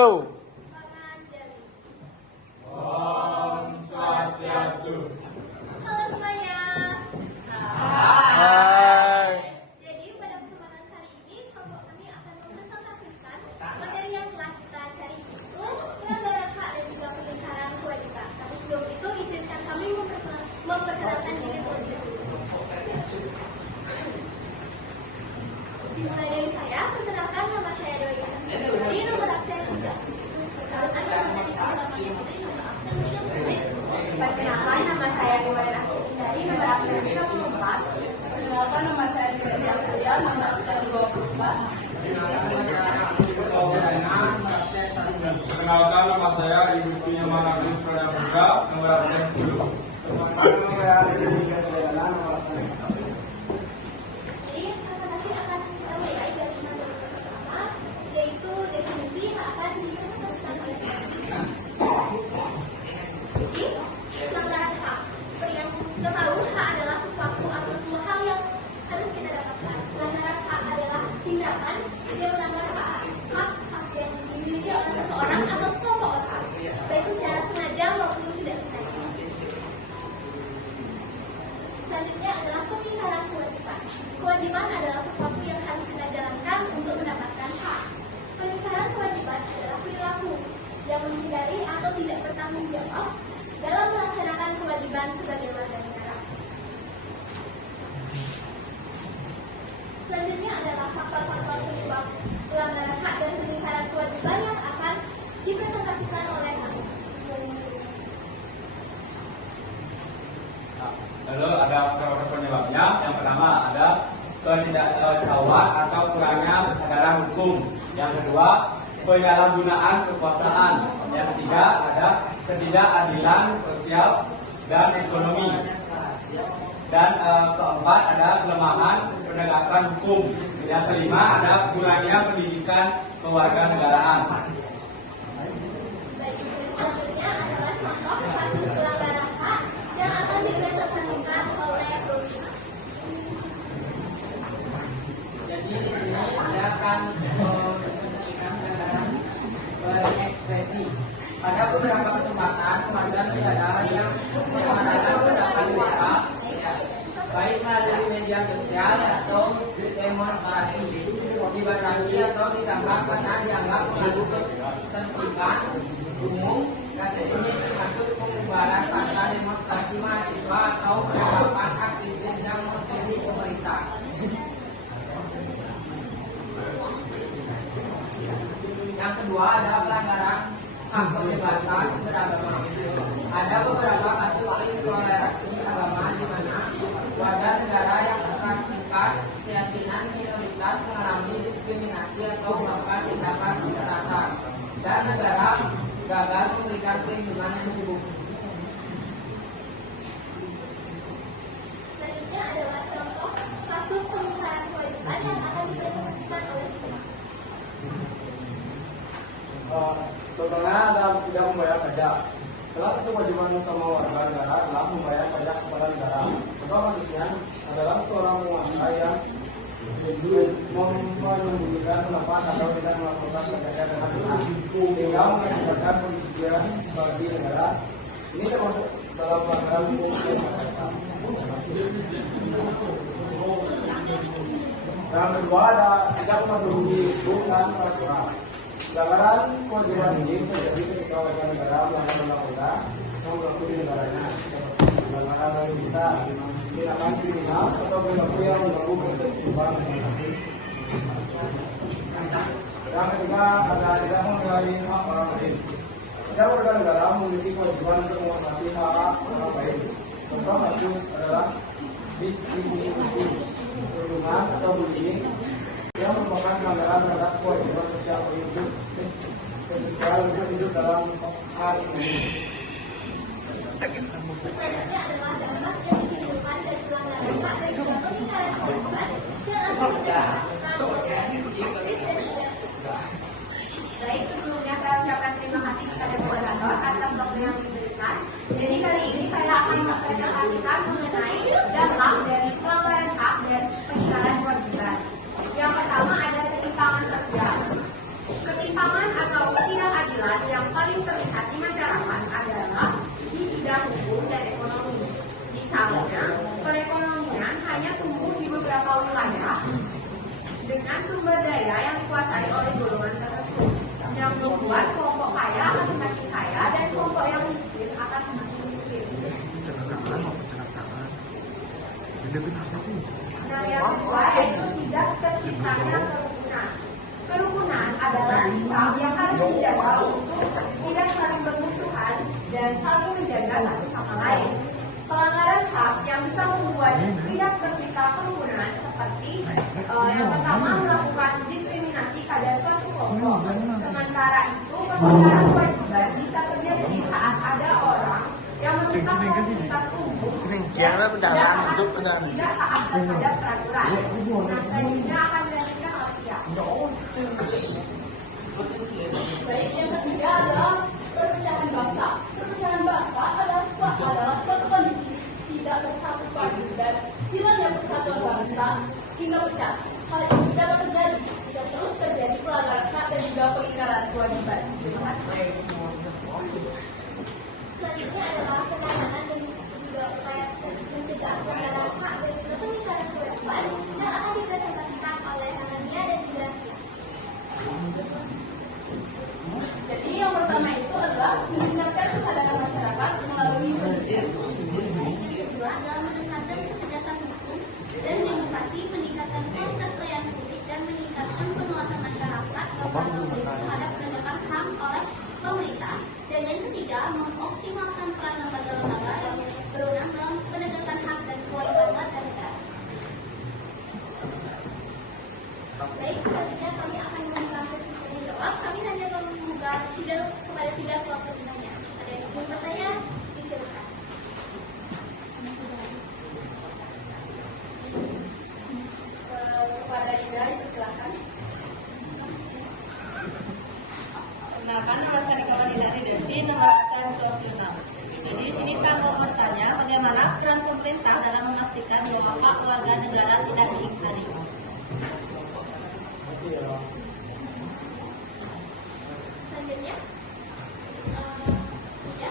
Slow. Om Swastiastu. Halo semuanya. Hai. Jadi pada kesempatan kali ini kelompok kami akan mempresentasikan materi yang telah kita cari itu pelanggaran hak dan juga pelanggaran kewajiban. Tapi sebelum itu izinkan kami memperkenalkan diri terlebih dahulu. Dimulai dari saya, perkenalkan nama saya Dewi Gita. Dari nomor absen 3. Perkenalkan nama saya Perkenalkan nama saya Dewi Gita. Dari nomor absen 34. Perkenalkan nama saya Dewi Surya, nomor absen 24. Perkenalkan nama saya Ibu Punya Managis Pradabudha, nomor absen 10. Jadi presentasi akan kita mulai dari materi pertama, yaitu definisi yang akan dipresentasikan oleh kami. Jadi pelanggaran hak. Seperti yang kita tahu, hak adalah sesuatu atau semua hal yang harus kita dapatkan. Pelanggaran hak adalah tindakan yang melanggar hak yang dimiliki oleh seseorang atau sekelompok orang, baik secara sengaja maupun tidak sengaja. Selanjutnya adalah pengingkaran kewajiban. Kewajiban adalah sesuatu yang harus kita jalankan untuk mendapatkan hak. Pengingkaran kewajiban adalah perilaku yang menghindari atau tidak bertanggung jawab dalam melaksanakan kewajiban sebagai warga negara. Selanjutnya adalah faktor-faktor penyebab pelanggaran hak dan pengingkaran kewajiban yang akan dipresentasikan oleh kami. Lalu ada beberapa penyebabnya. Yang pertama ada ketidaktahuan atau kurangnya kesadaran hukum. Yang kedua, penyalahgunaan kekuasaan. Yang ketiga ada ketidakadilan sosial dan ekonomi. Dan keempat ada kelemahan penegakan hukum. Yang kelima ada kurangnya pendidikan kewarganegaraan. Baik, selanjutnya adalah contoh kasus pelanggaran hak yang akan dipresentasikan oleh Robi. Jadi di sini saya akan mempresentasikan pelanggaran berekspresi. Pada beberapa kesempatan warga negara yang menyuarakan pendapat mereka, baik melalui media sosial atau demonstrasi, dibatasi atau ditangkap karena dianggap melakukan ketertiban umum. Kata ini termasuk pembubaran paksa demonstrasi mahasiswa atau penangkapan aktivis yang mengkritik pemerintah. Yang kedua ada pelanggaran hak kebebasan beragama. Ada beberapa kasus intoleransi agama di mana warga negara yang mempraktikkan keyakinan minoritas mengalami diskriminasi atau bahkan tindakan kekerasan, dan negara gagal memberikan perlindungan yang cukup. Selanjutnya adalah contoh kasus pengingkaran kewajiban yang akan dipresentasikan oleh kita. Contohnya adalah tidak membayar pajak. Salah satu kewajiban utama warga negara adalah membayar pajak kepada negara. Contoh kasusnya adalah seorang pengusaha yang menyembunyikan pendapat atau tidak melaporkan pajaknya dengan benar, sehingga mengakibatkan kerugian bagi negara. Ini termasuk dalam pelanggaran hukum yang berat. Yang kedua ada tidak mematuhi hukum dan peraturan. Pelanggaran kewajiban ini terjadi ketika warga negara melanggar undang-undang yang berlaku di negaranya, seperti pelanggaran lalu lintas, tindakan kriminal atau perilaku yang mengganggu ketertiban umum. Yang ketiga ada tidak menghargai hak orang lain. Setiap warga negara memiliki kewajiban untuk menghormati hak orang lain. Contoh kasus adalah diskriminasi, perundungan atau bullying yang merupakan pelanggaran terhadap kewajiban sosial hidup dalam hal ini. Selanjutnya adalah dampak yang ditimbulkan dari pelanggaran hak dan juga pengingkaran kewajiban yang akan dipresentasikan oleh aktivis dan juga. Baik, sebelumnya saya ucapkan terima kasih kepada moderator atas waktu yang diberikan. Jadi kali ini saya akan mempresentasikan mengenai dampak dari pelanggaran hak dan pengingkaran kewajiban. Yang pertama ada ketimpangan sosial. Ketimpangan atau ketidakadilan yang membuat kelompok kaya akan semakin kaya dan kelompok yang miskin akan semakin miskin. Nah, yang kedua yaitu tidak terciptanya kerukunan. Kerukunan adalah sikap yang harus dijaga untuk tidak saling bermusuhan dan saling menjaga satu sama lain. Pelanggaran hak yang bisa membuat tidak tercipta kerukunan seperti yang pertama melakukan diskriminasi pada suatu kelompok. Sementara itu pelanggaran kewajiban bisa terjadi saat ada orang yang merusak fasilitas umum dan tidak taat terhadap peraturan. Nah, selanjutnya akan dilanjutkan oleh Tia. Baik, yang ketiga adalah perpecahan bangsa. Perpecahan bangsa adalah suatu kondisi tidak bersatu padu dan hilangnya persatuan bangsa hingga pecah. Hal ini dapat terjadi jika terus terjadi pelanggaran hak dan juga pengingkaran kewajiban. Terima kasih. Selanjutnya adalah penanganan dan juga upaya mencegah pelanggaran hak dan juga pengingkaran kewajiban yang akan dipresentasikan oleh Anania dan juga Jadi yang pertama itu adalah meningkatkan kesadaran masyarakat melalui pendidikan. kedua adalah meningkatkan kecerdasan hukum dan demokrasi, meningkatkan kualitas pelayanan publik dan meningkatkan pengawasan masyarakat terhadap penegakan HAM oleh pemerintah. Dan yang ketiga, mengoptimalkan peran lembaga-lembaga yang berwenang dalam penegakan hak dan kewajiban warga negara. Baik, selanjutnya kami akan membuka sesi tanya jawab. Kami hanya membuka kepada tiga slot bertanya. Ada yang ingin bertanya? Disilakan. Kepada Ida, silakan. Perkenalkan, nama saya Rika Wanidari Devi, nomor absen 26. Jadi di sini saya mau bertanya bagaimana peran pemerintah dalam memastikan bahwa hak warga negara tidak diingkari. Selanjutnya, ya.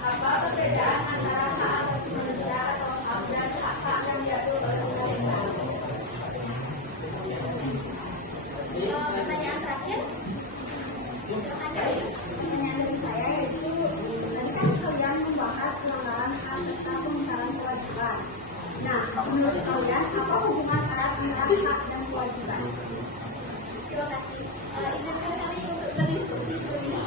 Apa perbedaan antara hak asasi manusia atau HAM dan hak-hak yang diatur oleh undang-undang? Pertanyaan terakhir. Silakan dari Pertanyaan dari saya yaitu tadi kan kalian membahas pelanggaran hak serta pengingkaran kewajiban. Nah, menurut kalian apa hubungan erat antara hak dan kewajiban? terima kasih. Izinkan kami untuk berdiskusi dulu.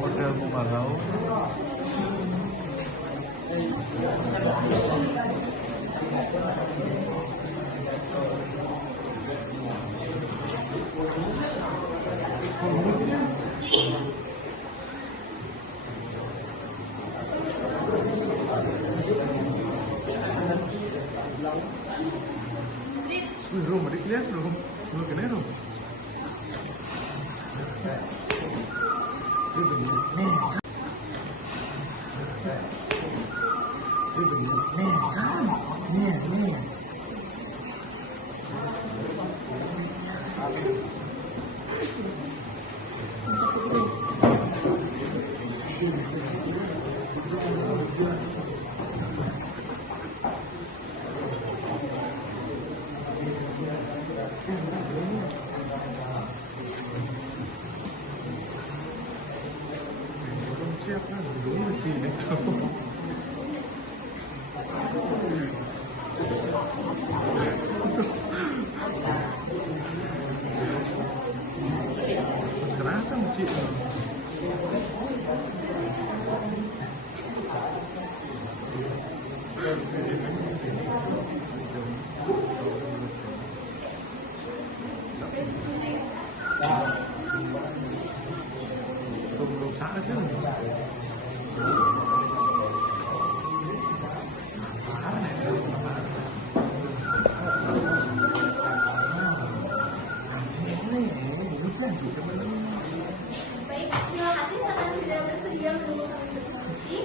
Model Bumalau. Belum, adik lihat belum? Belum kena belum? Nih. Siapa? Dulu di sini. Kerasa Cik. Belum sana sih. Baik, terima kasih karena sudah bersedia menunggu kami berdiskusi.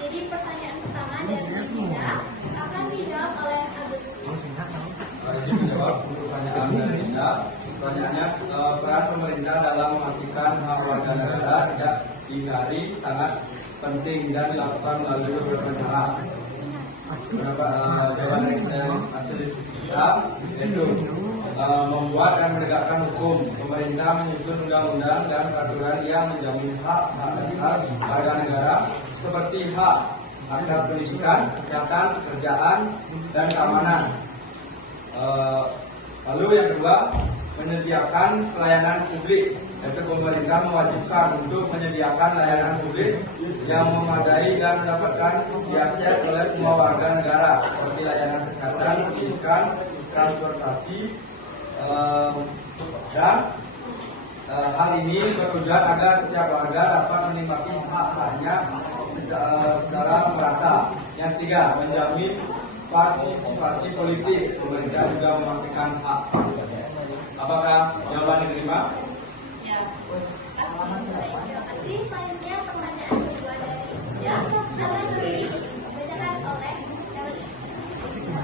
Jadi pertanyaan pertama dari Ida akan dijawab oleh Agus. Kasih menjawab untuk pertanyaan dari Dinda. Pertanyaannya, peran pemerintah dalam memastikan hak warga negara tidak diingkari sangat penting dan dilakukan melalui beberapa cara. Jawaban dari hasil diskusi kita yaitu membuat dan menegakkan hukum. Pemerintah menyusun undang-undang dan peraturan yang menjamin hak dasar warga negara seperti hak akan pendidikan, kesehatan, pekerjaan, dan keamanan. Lalu yang kedua, menyediakan pelayanan publik, yaitu pemerintah mewajibkan untuk menyediakan layanan publik yang memadai dan mendapatkan diakses oleh semua warga negara, seperti layanan kesehatan, pendidikan, transportasi, dan hal ini bertujuan agar setiap warga dapat menikmati hak-haknya secara merata. Yang ketiga, menjamin partisipasi politik. Pemerintah juga memastikan hak. Apakah jawaban diterima? Ya. Terima kasih. Selanjutnya pertanyaan kedua dari Dinda akan dibacakan oleh Dewi. Jadi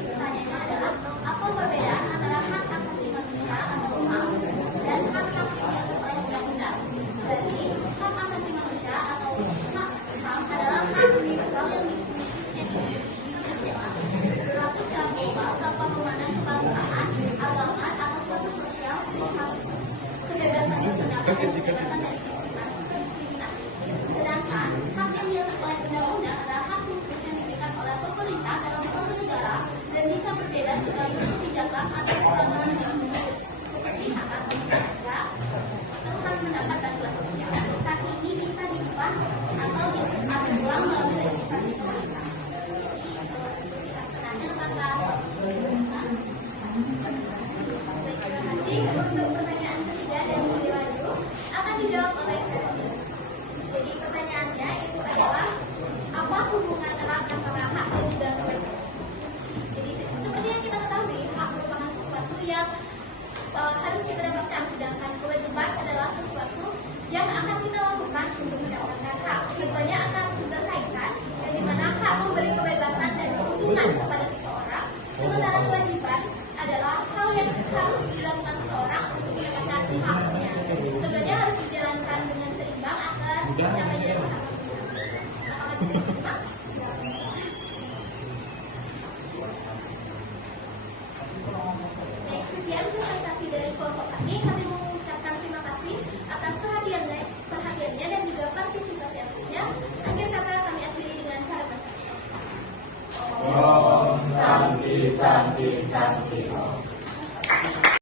pertanyaannya adalah apa perbedaan antara hak asasi manusia atau HAM dan hak-hak yang diatur oleh undang-undang? Jadi hak asasi manusia atau hak HAM adalah hak universal yang dimiliki setiap individu yang jelas, berlaku secara global tanpa memandang kebangsaan, agama, atau suatu sosial kebebasan berpendapat, kebebasan dan diskriminasi. Sedangkan hak yang diatur oleh undang-undang adalah hak khusus yang diberikan oleh pemerintah dalam suatu negara dan bisa berbeda tergantung kebijakan atau peraturan yang dibuat, seperti hak asasi manusia atau hak mendapat bantuan sosial. Hak ini bisa diubah atau diatur ulang melalui legislasi pemerintah. Terima kasih. Untuk pertanyaan ketiga dari Dewanyu akan dijawab oleh Ferdi. Jadi pertanyaannya itu adalah apa hubungan erat antara hak dan juga kewajiban? Jadi seperti yang kita ketahui, hak merupakan sesuatu yang harus kita dapatkan, sedangkan kewajiban adalah sesuatu yang akan kita lakukan untuk mendapatkan hak. Keduanya akan berkaitan, yang dimana hak memberi kebebasan dan keuntungan kepada seseorang, sementara kewajiban adalah hal yang harus dilakukan seseorang untuk mendapatkan haknya. Keduanya harus dijalankan dengan seimbang agar tercapainya hak. Apakah tidak diterima? Baik, sekian presentasi dari kelompok kami. Kami mengucapkan terima kasih atas perhatiannya dan juga partisipasi aktifnya. Akhir kata kami akhiri dengan cara berkata. Om Santi Santi Santi.